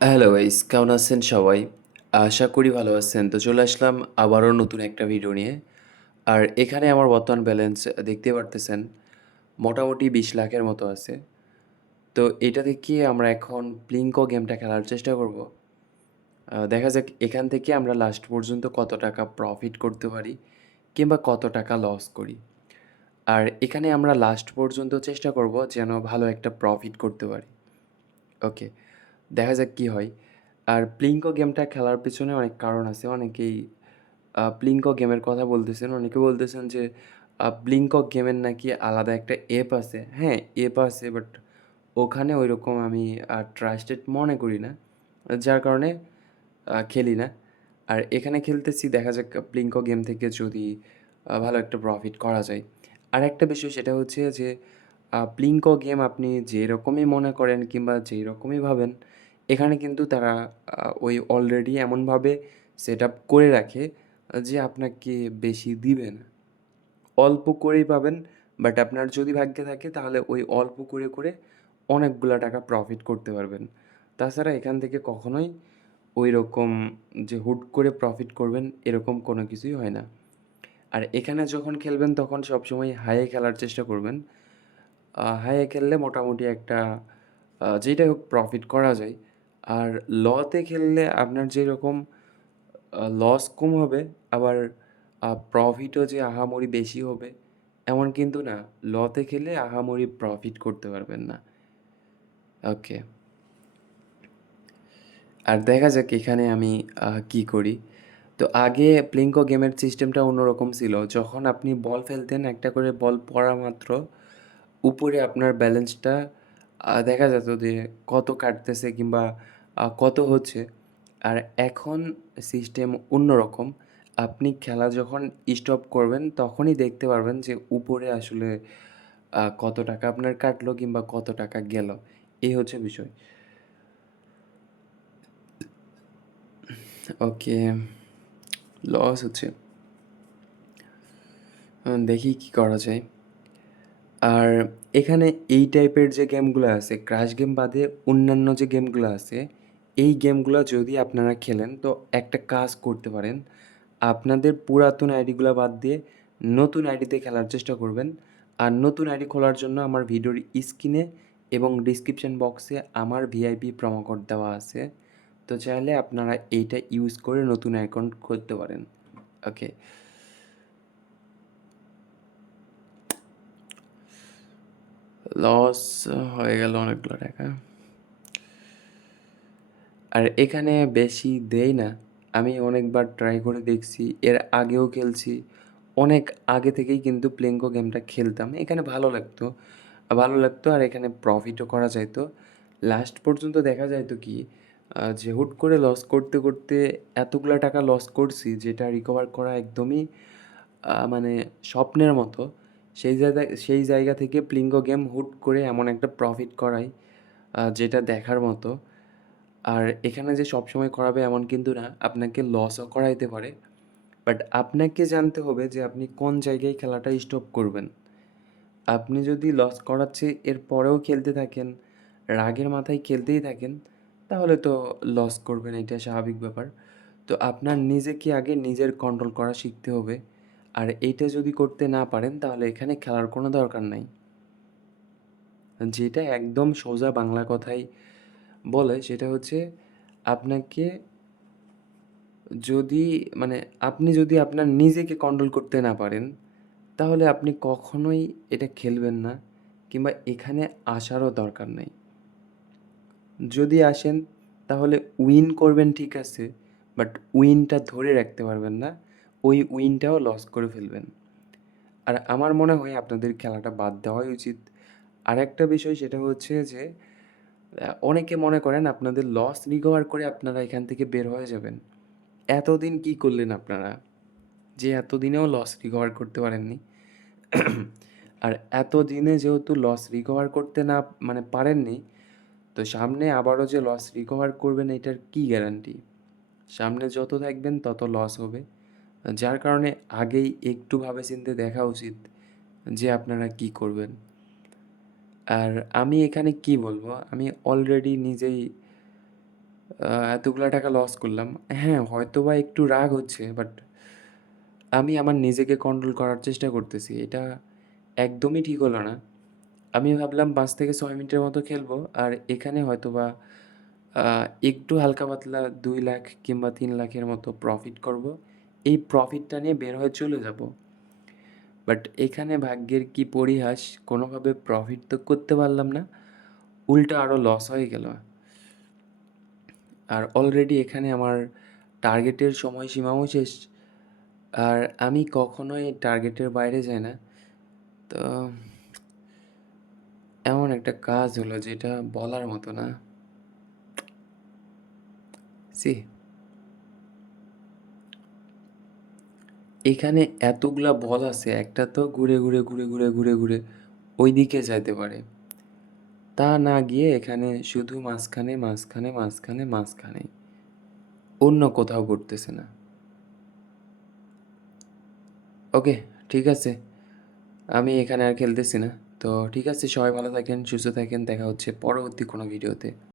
Hello guys, কেমন আছেন সবাই? আশা করি ভালো আছেন। তো চলে আসলাম আবারও নতুন একটা ভিডিও নিয়ে। আর এখানে আমার বর্তমান ব্যালেন্স দেখতে পারতেছেন মোটামুটি ২০ লাখের মতো আছে। তো এটা থেকে আমরা এখন প্লিঙ্কো গেমটা খেলার চেষ্টা করব। দেখা যাক এখান থেকে আমরা লাস্ট পর্যন্ত কত টাকা প্রফিট করতে পারি কিংবা কত টাকা লস করি। আর এখানে আমরা লাস্ট পর্যন্ত চেষ্টা করব যেন ভালো একটা প্রফিট করতে পারি। ওকে, দেখা যাক কী হয়। আর প্লিঙ্কো গেমটা খেলার পেছনে অনেক কারণ আছে। অনেকেই প্লিঙ্কো গেমের কথা বলতেছেন। অনেকে বলতেছেন যে প্লিঙ্কো গেমের নাকি আলাদা একটা অ্যাপ আছে। হ্যাঁ, অ্যাপ আছে বাট ওখানে ঐরকম আমি ট্রাস্টেড মনে করি না। যার কারণে খেলি না। আর এখানে খেলতেছি, দেখা যাক প্লিঙ্কো গেম থেকে যদি ভালো একটা প্রফিট করা যায়। আরেকটা বিষয় সেটা হচ্ছে যে প্লিঙ্কো গেম আপনি যেরকমই মনে করেন কিংবা যেরকমই ভাবেন, এখানে কিন্তু তারা ওই অলরেডি এমনভাবে সেটআপ করে রাখে যে আপনাকে বেশি দিবে না। অল্প করেই পাবেন, বাট আপনার যদি ভাগ্যে থাকে তাহলে ওই অল্প করে অনেকগুলা টাকা প্রফিট করতে পারবেন। তাছাড়া এখান থেকে কখনোই ঐরকম যে হুট করে প্রফিট করবেন এরকম কোনো কিছুই হয় না। আর এখানে যখন খেলবেন তখন সবসময় হাইয়ে খেলার চেষ্টা করবেন। হাইয়ে খেললে মোটামুটি একটা যেটাই হোক প্রফিট করা যায়। আর লতে খেললে আপনার যেরকম লস কম হবে, আবার প্রফিটও যে আহামরি বেশি হবে এমন কিন্তু না। লতে খেলে আহামরি প্রফিট করতে পারবেন না। ওকে। আর দেখা যাক এখানে আমি কী করি। তো আগে প্লিঙ্কো গেমের সিস্টেমটা অন্যরকম ছিল। যখন আপনি বল ফেলতেন, একটা করে বল পড়া মাত্র উপরে আপনার ব্যালেন্সটা দেখা যেত যে কত কাটতেছে কিংবা কত হচ্ছে। আর এখন সিস্টেম অন্যরকম। আপনি খেলা যখন স্টপ করবেন তখনই দেখতে পারবেন যে উপরে আসলে কত টাকা আপনার কাটলো কিংবা কত টাকা গেল। এই হচ্ছে বিষয়। ওকে, লস হচ্ছে। দেখি কি করা যায়। আর এখানে এই টাইপের যে গেমগুলো আছে, ক্র্যাশ গেম বাদে অন্যান্য যে গেমগুলো আছে, এই গেমগুলো যদি আপনারা খেলেন তো একটা কাজ করতে পারেন। আপনাদের পুরাতন আইডিগুলো বাদ দিয়ে নতুন আইডিতে খেলার চেষ্টা করবেন। আর নতুন আইডি খোলার জন্য আমার ভিডিওর স্ক্রিনে এবং ডিসক্রিপশন বক্সে আমার ভিআইপি প্রোমো কোড দেওয়া আছে। তো চাইলে আপনারা এইটা ইউজ করে নতুন অ্যাকাউন্ট খুলতে পারেন। ওকে। লস হয়ে গেল অনেকগুলো টাকা। আর এখানে বেশি দেই না। আমি অনেকবার ট্রাই করে দেখছি। এর আগেও খেলছি। অনেক আগে থেকেই কিন্তু প্লিঙ্কো গেমটা খেলতাম। এখানে ভালো লাগতো আর এখানে প্রফিটও করা যাইতো। লাস্ট পর্যন্ত দেখা যাইতো কি যে হুট করে লস করতে এতগুলা টাকা লস করছি যেটা রিকভার করা একদমই মানে স্বপ্নের মতো। সেই জায়গা থেকে প্লিঙ্কো গেম হুট করে এমন একটা প্রফিট করায় যেটা দেখার মতো। আর এখানে যে সবসময় করাবে এমন কিন্তু না, আপনাকে লসও করাইতে পারে। বাট আপনাকে জানতে হবে যে আপনি কোন জায়গায় খেলাটা স্টপ করবেন। আপনি যদি লস করাচ্ছে এরপরেও খেলতে থাকেন, রাগের মাথায় খেলতেই থাকেন, তাহলে তো লস করবেন, এটা স্বাভাবিক ব্যাপার। তো আপনার নিজেকে আগে নিজের কন্ট্রোল করা শিখতে হবে। আর এইটা যদি করতে না পারেন তাহলে এখানে খেলার কোনো দরকার নাই। যেটা একদম সোজা বাংলা কথায় বলে সেটা হচ্ছে আপনাকে যদি মানে আপনি যদি আপনার নিজেকে কন্ট্রোল করতে না পারেন, তাহলে আপনি কখনোই এটা খেলবেন না কিংবা এখানে আসারও দরকার নেই। যদি আসেন তাহলে উইন করবেন ঠিক আছে, বাট উইনটা ধরে রাখতে পারবেন না। ওই উইনটাও লস করে ফেলবেন। আর আমার মনে হয় আপনাদের খেলাটা বাদ দেওয়াই উচিত। আরেকটা বিষয় সেটা হচ্ছে যে অনেকে মনে করেন আপনাদের লস রিকভার করে আপনারা এখান থেকে বের হয়ে যাবেন। এতদিন কি করলেন আপনারা? যে এতদিনেও লস রিকভার করতে পারেননি। আর এতদিনে যেহেতু লস রিকভার করতে না মানে পারেননি, তো সামনে আবারও যে লস রিকভার করবেন এটার কী গ্যারান্টি? সামনে যত থাকবেন তত লস হবে। যার কারণে আগেই একটু ভাবে চিন্তে দেখা উচিত যে আপনারা কী করবেন। আর আমি এখানে কি বলবো? আমি অলরেডি নিজেই এতগুলা টাকা লস করলাম। হ্যাঁ, হয়তোবা একটু রাগ হচ্ছে বাট আমি আমার নিজেকে কন্ট্রোল করার চেষ্টা করতেছি। এটা একদমই ঠিক হলো না। আমি ভাবলাম ৫ থেকে ৬ মিনিটের মতো খেলবো। আর এখানে হয়তোবা আ একটু হালকা পাতলা ২ লাখ কিংবা ৩ লাখের মতো প্রফিট করবো। এই প্রফিটটা নিয়ে বের হয়ে চলে যাবো। বাট এখানে ভাগ্যের কি পরিহাস, কোনোভাবে প্রফিট তো করতে পারলাম না। উল্টা আরও লস হয়ে গেল। আর অলরেডি এখানে আমার টার্গেটের সময়সীমাও শেষ। আর আমি কখনোই টার্গেটের বাইরে যাই না। তো এমন একটা কাজ হলো যেটা বলার মতো না। ছি! এখানে এতগুলা বল আছে, একটা তো ঘুরে ওইদিকে যাইতে পারে। তা না গিয়ে এখানে শুধু মাঝখানে। অন্য কোথাও ঘুরতেছে না। ওকে, ঠিক আছে। আমি এখানে আর খেলতেছি না। তো ঠিক আছে, সবাই ভালো থাকেন, সুস্থ থাকেন। দেখা হচ্ছে পরবর্তী কোনো ভিডিওতে।